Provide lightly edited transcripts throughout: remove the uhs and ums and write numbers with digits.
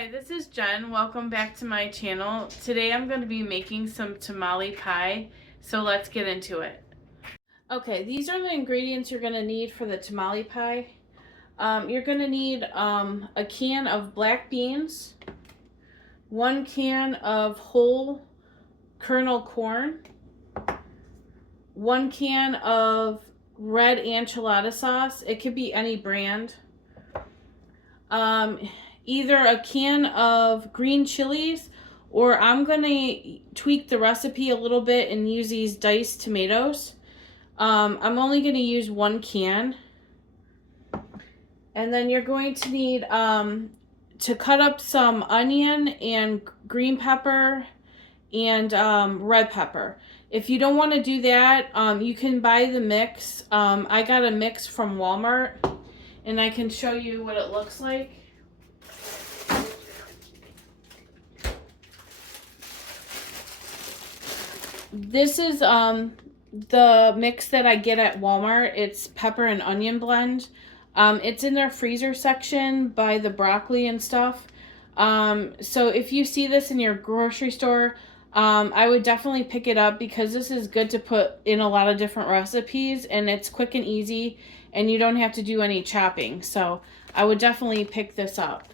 Hi, this is Jen. Welcome back to my channel. Today I'm going to be making some tamale pie, so let's get into it. Okay, these are the ingredients you're going to need for the tamale pie. You're going to need a can of black beans, 1 can of whole kernel corn, 1 can of red enchilada sauce. It could be any brand. Either a can of green chilies, or I'm going to tweak the recipe a little bit and use these diced tomatoes. I'm only going to use 1 can. And then you're going to need to cut up some onion and green pepper and red pepper. If you don't want to do that, you can buy the mix. I got a mix from Walmart, and I can show you what it looks like. This is the mix that I get at Walmart. It's pepper and onion blend. It's in their freezer section by the broccoli and stuff. So if you see this in your grocery store, I would definitely pick it up because this is good to put in a lot of different recipes, and it's quick and easy, and you don't have to do any chopping. So I would definitely pick this up.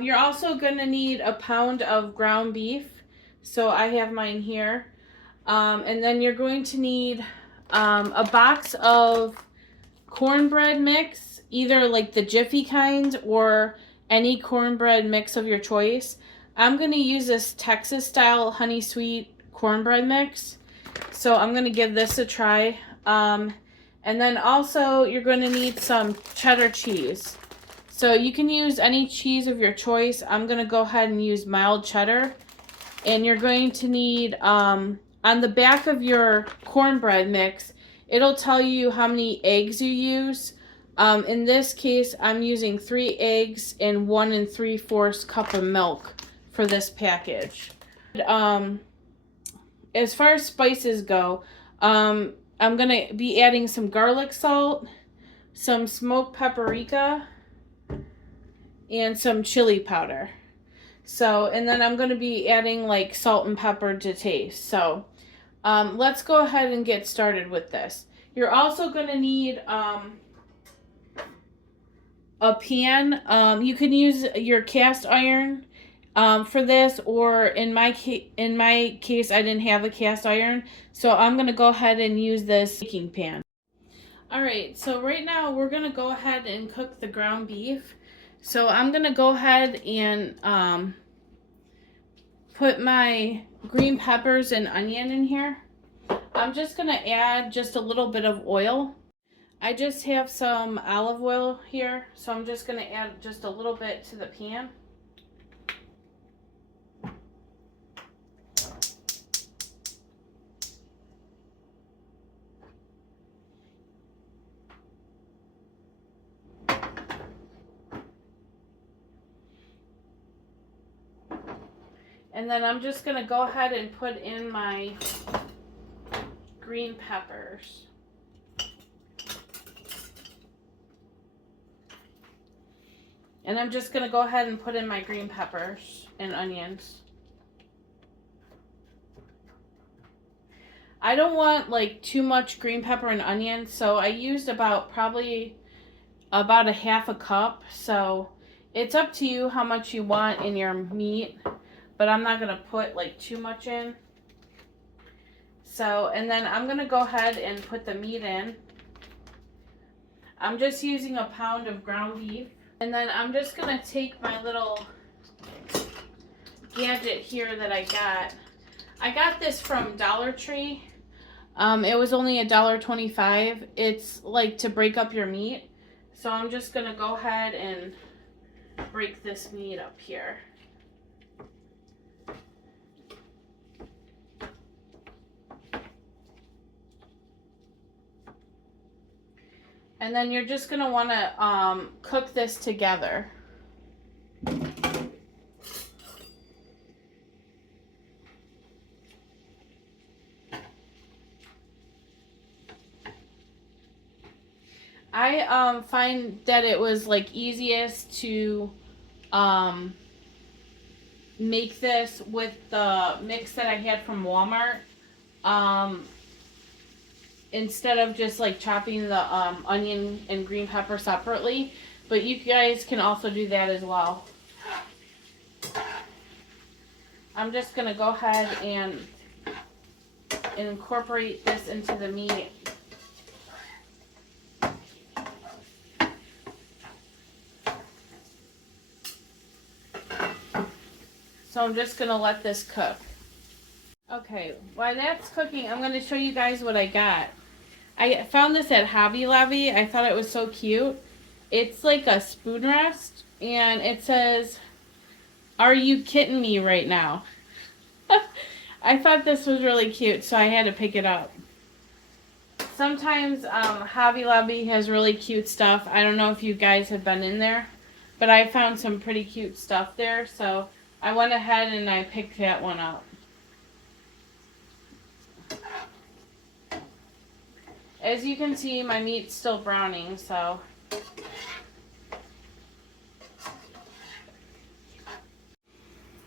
You're also going to need a pound of ground beef. So I have mine here. And then you're going to need a box of cornbread mix, either like the Jiffy kind or any cornbread mix of your choice. I'm going to use this Texas style honey sweet cornbread mix. So I'm going to give this a try. And then also you're going to need some cheddar cheese. So you can use any cheese of your choice. I'm going to go ahead and use mild cheddar. And you're going to need, on the back of your cornbread mix, it'll tell you how many eggs you use. In this case, I'm using 3 eggs and 1 3/4 cup of milk for this package. As far as spices go, I'm going to be adding some garlic salt, some smoked paprika, and some chili powder. So, and then I'm going to be adding like salt and pepper to taste. So, let's go ahead and get started with this. You're also going to need a pan. You can use your cast iron for this, or in my case, I didn't have a cast iron, so I'm going to go ahead and use this baking pan. All right, so right now we're going to go ahead and cook the ground beef. So I'm going to go ahead and put my green peppers and onion in here. I'm just going to add just a little bit of oil. I just have some olive oil here, so I'm just going to add just a little bit to the pan. And then I'm just going to go ahead and put in my green peppers. And I'm just going to go ahead and put in my green peppers and onions. I don't want like too much green pepper and onion, so I used probably about a 1/2 cup. So it's up to you how much you want in your meat, but I'm not going to put like too much in. So, and then I'm going to go ahead and put the meat in. I'm just using a pound of ground beef. And then I'm just going to take my little gadget here that I got. I got this from Dollar Tree. It was only $1.25. It's like to break up your meat. So I'm just going to go ahead and break this meat up here. And then you're just going to want to cook this together. I find that it was like easiest to make this with the mix that I had from Walmart. Instead of just like chopping the onion and green pepper separately, but you guys can also do that as well. I'm just gonna go ahead and incorporate this into the meat. So I'm just gonna let this cook. Okay, while that's cooking, I'm gonna show you guys what I got. I found this at Hobby Lobby. I thought it was so cute. It's like a spoon rest, and it says, "Are you kidding me right now?" I thought this was really cute, so I had to pick it up. Sometimes Hobby Lobby has really cute stuff. I don't know if you guys have been in there, but I found some pretty cute stuff there, so I went ahead and I picked that one up. As you can see, my meat's still browning, so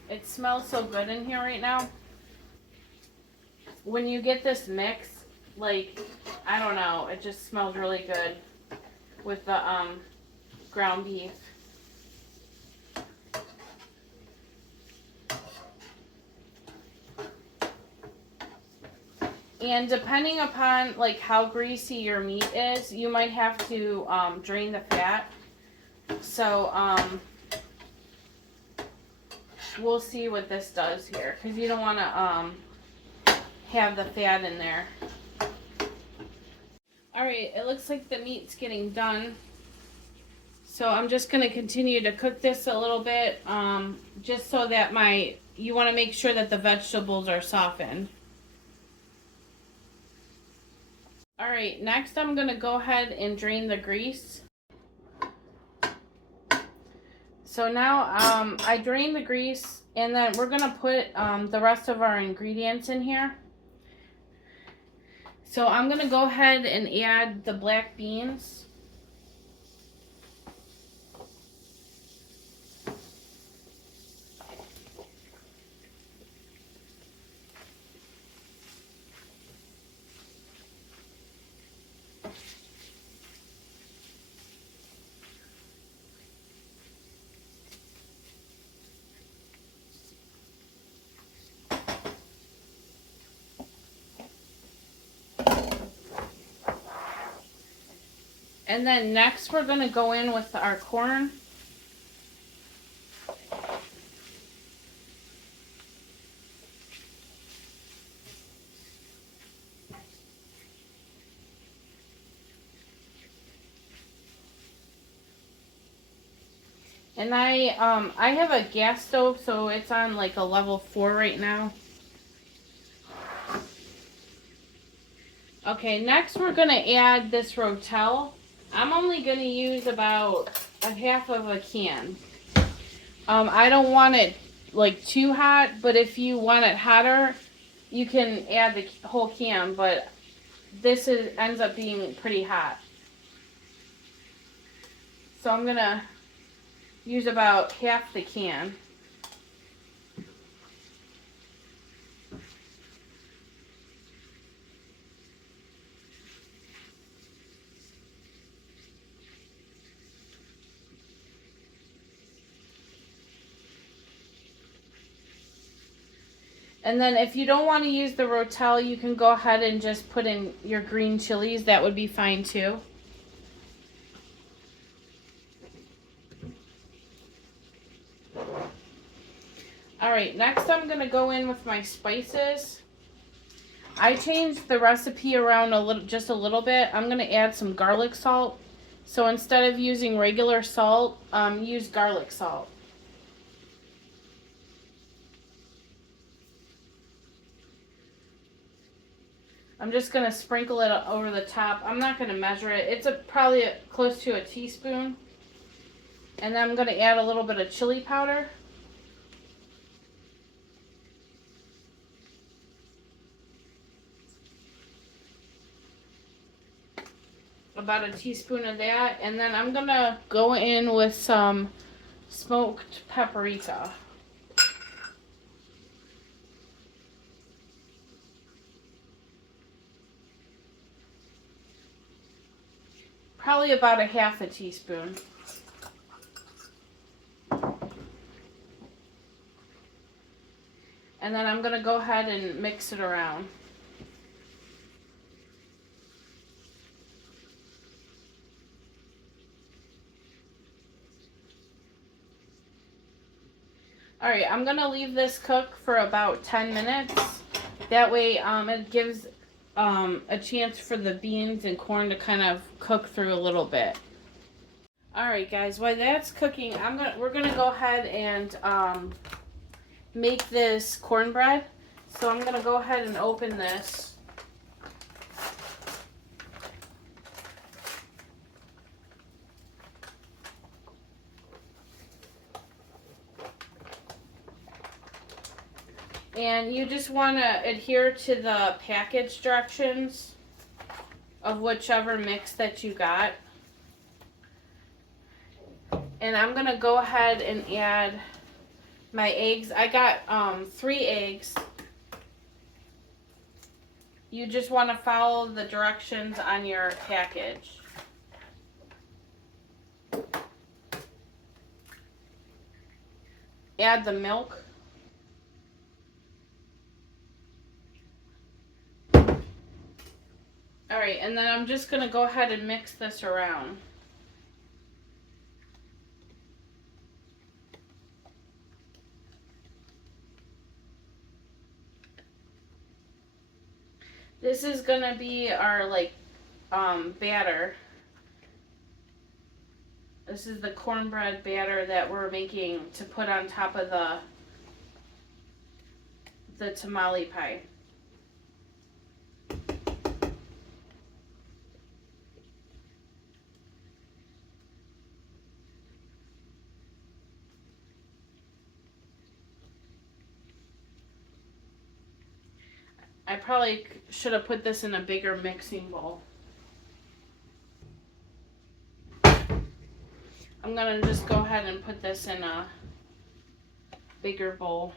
it smells so good in here right now. When you get this mix, like, I don't know, it just smells really good with the ground beef. And depending upon like how greasy your meat is, you might have to drain the fat. So we'll see what this does here, because you don't want to have the fat in there. Alright, it looks like the meat's getting done. So I'm just going to continue to cook this a little bit, just so that you want to make sure that the vegetables are softened. Alright, next I'm going to go ahead and drain the grease. So now I drained the grease, and then we're going to put the rest of our ingredients in here. So I'm going to go ahead and add the black beans. And then next we're going to go in with our corn. And I have a gas stove, so it's on like a level 4 right now. Okay, next we're going to add this Rotel. I'm only going to use about a half of a can. I don't want it like too hot, but if you want it hotter, you can add the whole can, but this ends up being pretty hot. So I'm going to use about half the can. And then if you don't want to use the Rotel, you can go ahead and just put in your green chilies. That would be fine too. Alright, next I'm going to go in with my spices. I changed the recipe around just a little bit. I'm going to add some garlic salt. So instead of using regular salt, use garlic salt. I'm just going to sprinkle it over the top. I'm not going to measure it. It's probably close to a teaspoon. And then I'm going to add a little bit of chili powder. about a teaspoon of that, and then I'm gonna go in with some smoked paprika. Probably about a half a teaspoon. And then I'm gonna go ahead and mix it around. Alright, I'm gonna leave this cook for about 10 minutes. That way it gives a chance for the beans and corn to kind of cook through a little bit. Alright guys, while that's cooking, we're gonna go ahead and make this cornbread. So I'm gonna go ahead and open this. And you just want to adhere to the package directions of whichever mix that you got. And I'm going to go ahead and add my eggs. I got 3 eggs. You just want to follow the directions on your package. Add the milk. Alright, and then I'm just going to go ahead and mix this around. This is going to be our batter. This is the cornbread batter that we're making to put on top of the tamale pie. I probably should have put this in a bigger mixing bowl. I'm going to just go ahead and put this in a bigger bowl.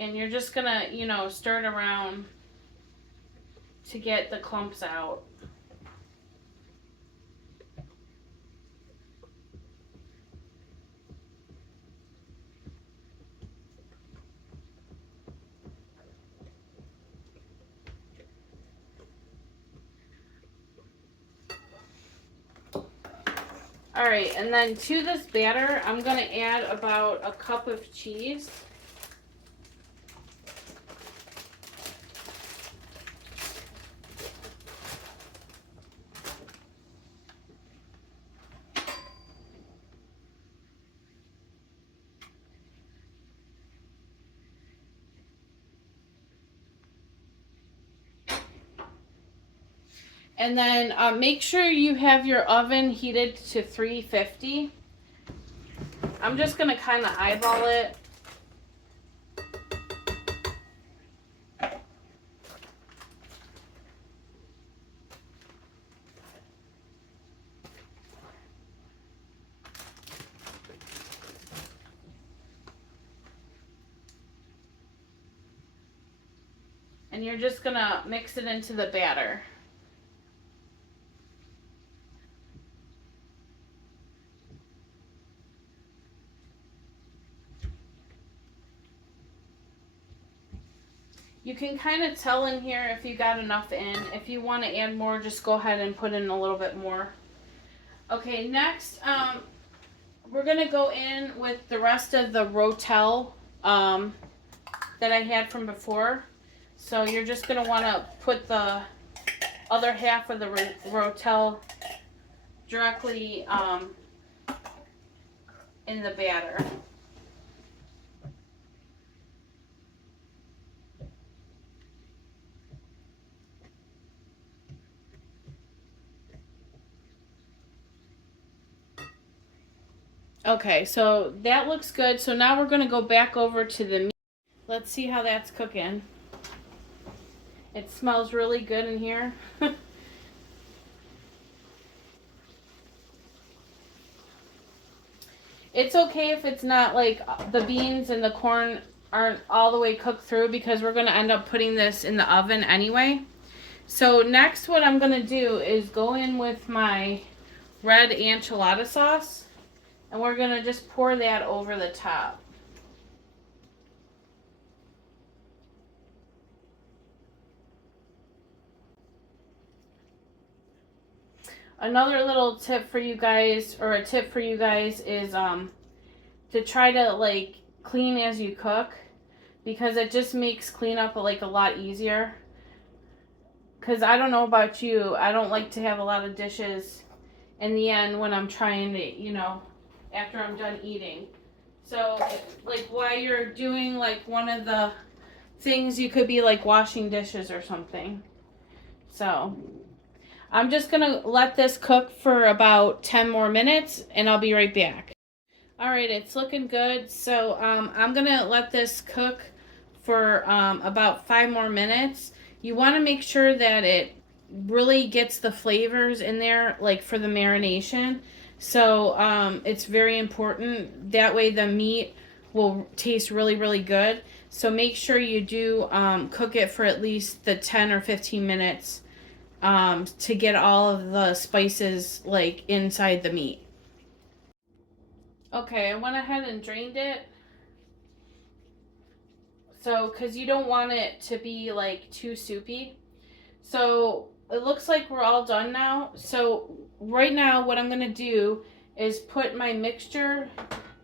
And you're just going to, stir it around to get the clumps out. Alright, and then to this batter, I'm going to add about a cup of cheese. And then make sure you have your oven heated to 350. I'm just going to kind of eyeball it. And you're just going to mix it into the batter. You can kind of tell in here if you got enough in. If you want to add more, just go ahead and put in a little bit more. Okay, next, we're going to go in with the rest of the Rotel that I had from before. So you're just going to want to put the other half of the Rotel directly in the batter. Okay, so that looks good. So now we're going to go back over to the meat. Let's see how that's cooking. It smells really good in here. It's okay if it's not like the beans and the corn aren't all the way cooked through, because we're going to end up putting this in the oven anyway. So next what I'm going to do is go in with my red enchilada sauce, and we're going to just pour that over the top. Another little tip for you guys, or a tip for you guys, is to try to like clean as you cook, because it just makes cleanup like a lot easier. Because I don't know about you, I don't like to have a lot of dishes in the end when I'm trying to, you know, after I'm done eating. So like while you're doing like one of the things, you could be like washing dishes or something. So I'm just gonna let this cook for about 10 more minutes and I'll be right back. All right, it's looking good. So I'm gonna let this cook for about 5 more minutes. You want to make sure that it really gets the flavors in there, like for the marination. So it's very important. That way the meat will taste really, really good. So make sure you do cook it for at least the 10 or 15 minutes to get all of the spices like inside the meat. Okay, I went ahead and drained it. So, because you don't want it to be like too soupy. So it looks like we're all done now. So right now what I'm going to do is put my mixture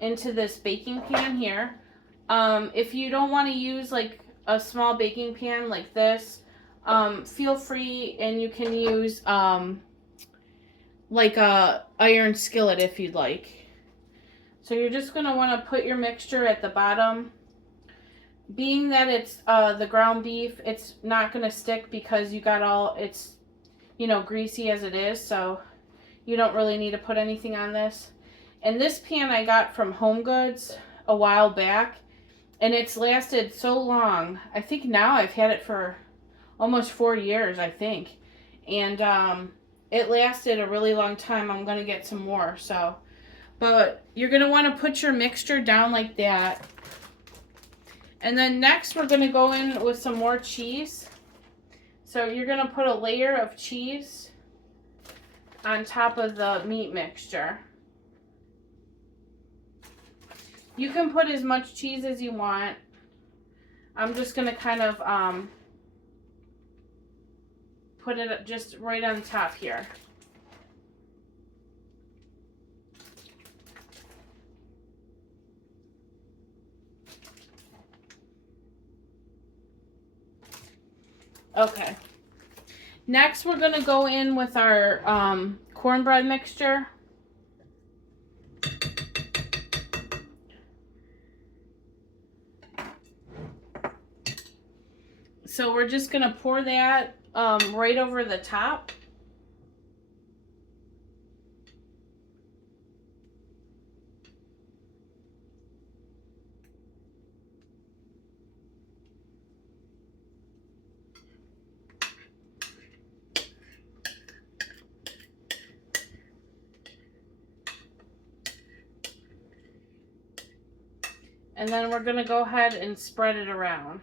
into this baking pan here. If you don't want to use like a small baking pan like this, feel free, and you can use like a iron skillet if you'd like. So you're just going to want to put your mixture at the bottom. Being that it's the ground beef, it's not going to stick because you got all, it's, you know, greasy as it is. So you don't really need to put anything on this. And this pan I got from Home Goods a while back, and it's lasted so long. I think now I've had it for almost 4 years, I think. And it lasted a really long time. I'm going to get some more. So, but you're going to want to put your mixture down like that. And then next we're going to go in with some more cheese. So you're going to put a layer of cheese on top of the meat mixture. You can put as much cheese as you want. I'm just going to kind of put it just right on top here. Okay. Next, we're going to go in with our cornbread mixture. So we're just going to pour that right over the top. And then we're going to go ahead and spread it around.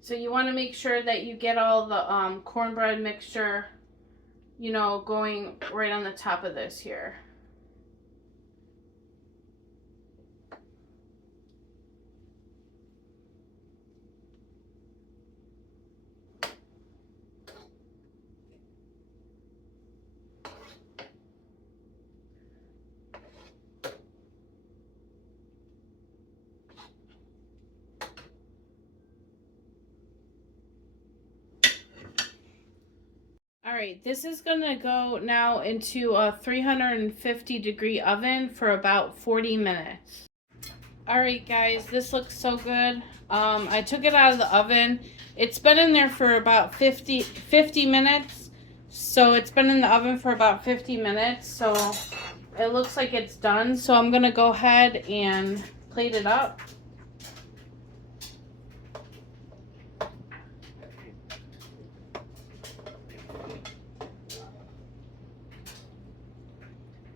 So you want to make sure that you get all the cornbread mixture, you know, going right on the top of this here. All right, this is gonna go now into a 350-degree oven for about 40 minutes. Alright guys, this looks so good. I took it out of the oven. It's been in there for about 50 minutes. So it's been in the oven for about 50 minutes. So it looks like it's done. So I'm going to go ahead and plate it up.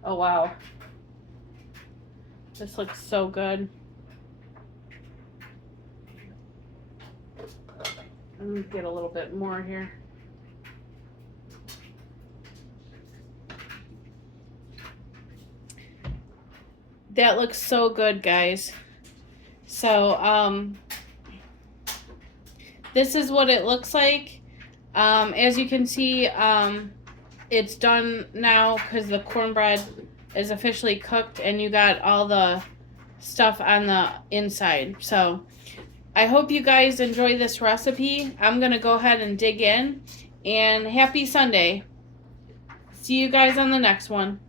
Oh wow. This looks so good. Let me get a little bit more here. That looks so good, guys. So, this is what it looks like. As you can see, it's done now because the cornbread is officially cooked and you got all the stuff on the inside. So, I hope you guys enjoy this recipe. I'm going to go ahead and dig in. And happy Sunday. See you guys on the next one.